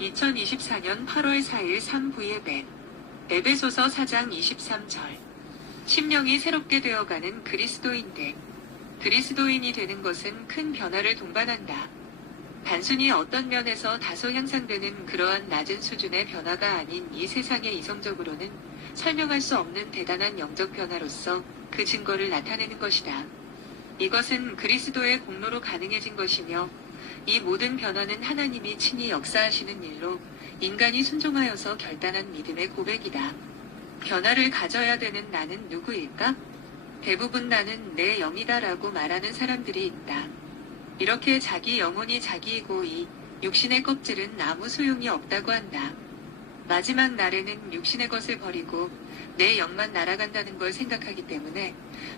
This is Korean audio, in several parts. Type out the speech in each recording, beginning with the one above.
2024년 8월 4일 3부의 에베소서 4장 23절. 심령이 새롭게 되어가는 그리스도인들. 그리스도인이 되는 것은 큰 변화를 동반한다. 단순히 어떤 면에서 다소 향상되는 그러한 낮은 수준의 변화가 아닌 이 세상의 이성적으로는 설명할 수 없는 대단한 영적 변화로서 그 증거를 나타내는 것이다. 이것은 그리스도의 공로로 가능해진 것이며 이 모든 변화는 하나님이 친히 역사하시는 일로 인간이 순종하여서 결단한 믿음의 고백이다. 변화를 가져야 되는 나는 누구일까? 대부분 나는 내 영이다라고 말하는 사람들이 있다. 이렇게 자기 영혼이 자기이고 이 육신의 껍질은 아무 소용이 없다고 한다. 마지막 날에는 육신의 것을 버리고 내 영만 날아간다는 걸 생각하기 때문에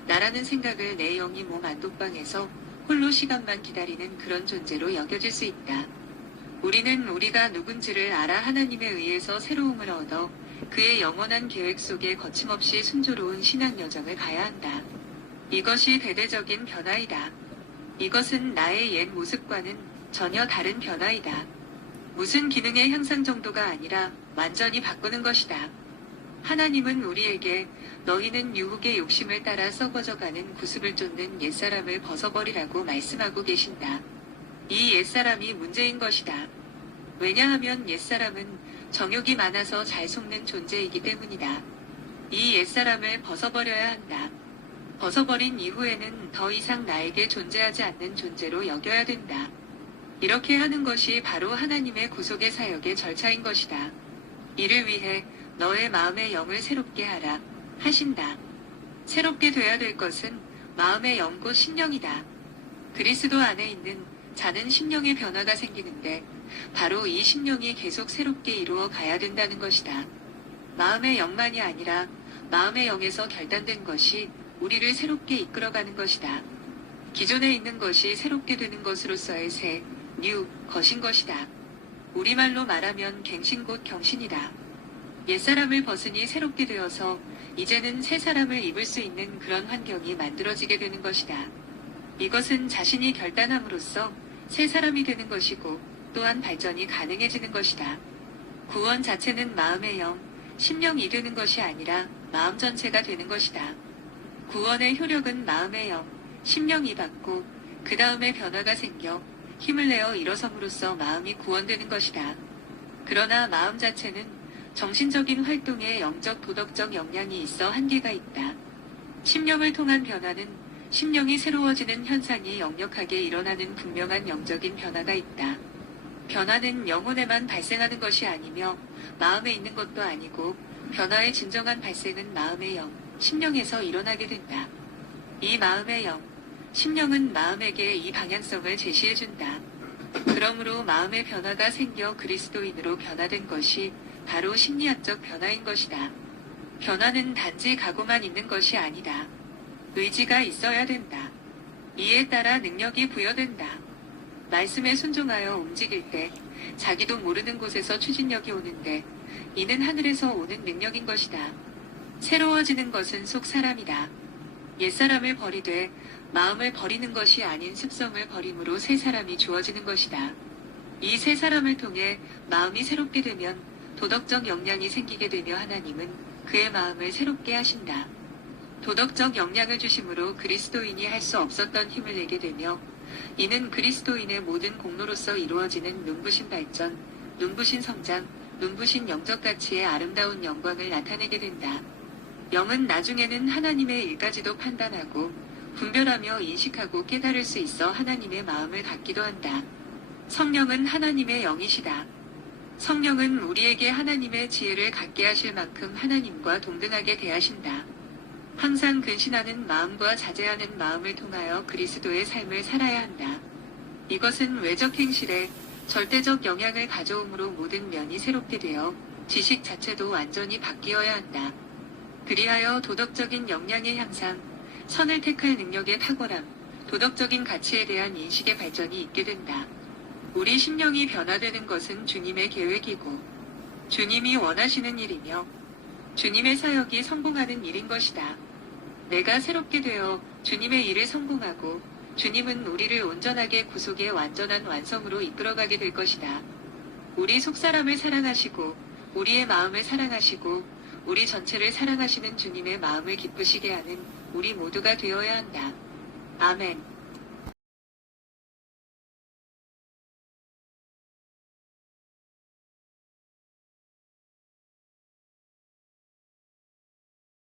나라는 생각을 내 영이 몸 안독방에서 홀로 시간만 기다리는 그런 존재로 여겨질 수 있다. 우리는 우리가 누군지를 알아 하나님에 의해서 새로움을 얻어 그의 영원한 계획 속에 거침없이 순조로운 신앙 여정을 가야 한다. 이것이 대대적인 변화이다. 이것은 나의 옛 모습과는 전혀 다른 변화이다. 무슨 기능의 향상 정도가 아니라 완전히 바꾸는 것이다. 하나님은 우리에게 너희는 유혹의 욕심을 따라 썩어져가는 구습을 쫓는 옛사람을 벗어버리라고 말씀하고 계신다. 이 옛사람이 문제인 것이다. 왜냐하면 옛사람은 정욕이 많아서 잘 속는 존재이기 때문이다. 이 옛사람을 벗어버려야 한다. 벗어버린 이후에는 더 이상 나에게 존재하지 않는 존재로 여겨야 된다. 이렇게 하는 것이 바로 하나님의 구속의 사역의 절차인 것이다. 이를 위해 너의 마음의 영을 새롭게 하라 하신다. 새롭게 돼야 될 것은 마음의 영 곧 심령이다. 그리스도 안에 있는 자는 심령의 변화가 생기는데 바로 이 심령이 계속 새롭게 이루어 가야 된다는 것이다. 마음의 영만이 아니라 마음의 영에서 결단된 것이 우리를 새롭게 이끌어가는 것이다. 기존에 있는 것이 새롭게 되는 것으로서의 새, 뉴, 것인 것이다. 우리말로 말하면 갱신 곧 경신이다. 옛사람을 벗으니 새롭게 되어서 이제는 새 사람을 입을 수 있는 그런 환경이 만들어지게 되는 것이다. 이것은 자신이 결단함으로써 새 사람이 되는 것이고 또한 발전이 가능해지는 것이다. 구원 자체는 마음의 영, 심령이 되는 것이 아니라 마음 전체가 되는 것이다. 구원의 효력은 마음의 영, 심령이 받고 그 다음에 변화가 생겨 힘을 내어 일어섬으로써 마음이 구원되는 것이다. 그러나 마음 자체는 정신적인 활동에 영적 도덕적 역량이 있어 한계가 있다. 심령을 통한 변화는 심령이 새로워지는 현상이 역력하게 일어나는 분명한 영적인 변화가 있다. 변화는 영혼에만 발생하는 것이 아니며 마음에 있는 것도 아니고 변화의 진정한 발생은 마음의 영, 심령에서 일어나게 된다. 이 마음의 영, 심령은 마음에게 이 방향성을 제시해준다. 그러므로 마음의 변화가 생겨 그리스도인으로 변화된 것이 바로 심리학적 변화인 것이다. 변화는 단지 각오만 있는 것이 아니다. 의지가 있어야 된다. 이에 따라 능력이 부여된다. 말씀에 순종하여 움직일 때 자기도 모르는 곳에서 추진력이 오는데 이는 하늘에서 오는 능력인 것이다. 새로워지는 것은 속 사람이다. 옛사람을 버리되 마음을 버리는 것이 아닌 습성을 버림으로 새 사람이 주어지는 것이다. 이 새 사람을 통해 마음이 새롭게 되면 도덕적 역량이 생기게 되며 하나님은 그의 마음을 새롭게 하신다. 도덕적 역량을 주심으로 그리스도인이 할 수 없었던 힘을 내게 되며 이는 그리스도인의 모든 공로로서 이루어지는 눈부신 발전, 눈부신 성장, 눈부신 영적 가치의 아름다운 영광을 나타내게 된다. 영은 나중에는 하나님의 일까지도 판단하고 분별하며 인식하고 깨달을 수 있어 하나님의 마음을 갖기도 한다. 성령은 하나님의 영이시다. 성령은 우리에게 하나님의 지혜를 갖게 하실 만큼 하나님과 동등하게 대하신다. 항상 근신하는 마음과 자제하는 마음을 통하여 그리스도의 삶을 살아야 한다. 이것은 외적 행실에 절대적 영향을 가져오므로 모든 면이 새롭게 되어 지식 자체도 완전히 바뀌어야 한다. 그리하여 도덕적인 역량의 향상, 선을 택할 능력의 탁월함, 도덕적인 가치에 대한 인식의 발전이 있게 된다. 우리 심령이 변화되는 것은 주님의 계획이고 주님이 원하시는 일이며 주님의 사역이 성공하는 일인 것이다. 내가 새롭게 되어 주님의 일을 성공하고 주님은 우리를 온전하게 구속의 완전한 완성으로 이끌어가게 될 것이다. 우리 속사람을 사랑하시고 우리의 마음을 사랑하시고 우리 전체를 사랑하시는 주님의 마음을 기쁘시게 하는 우리 모두가 되어야 한다. 아멘.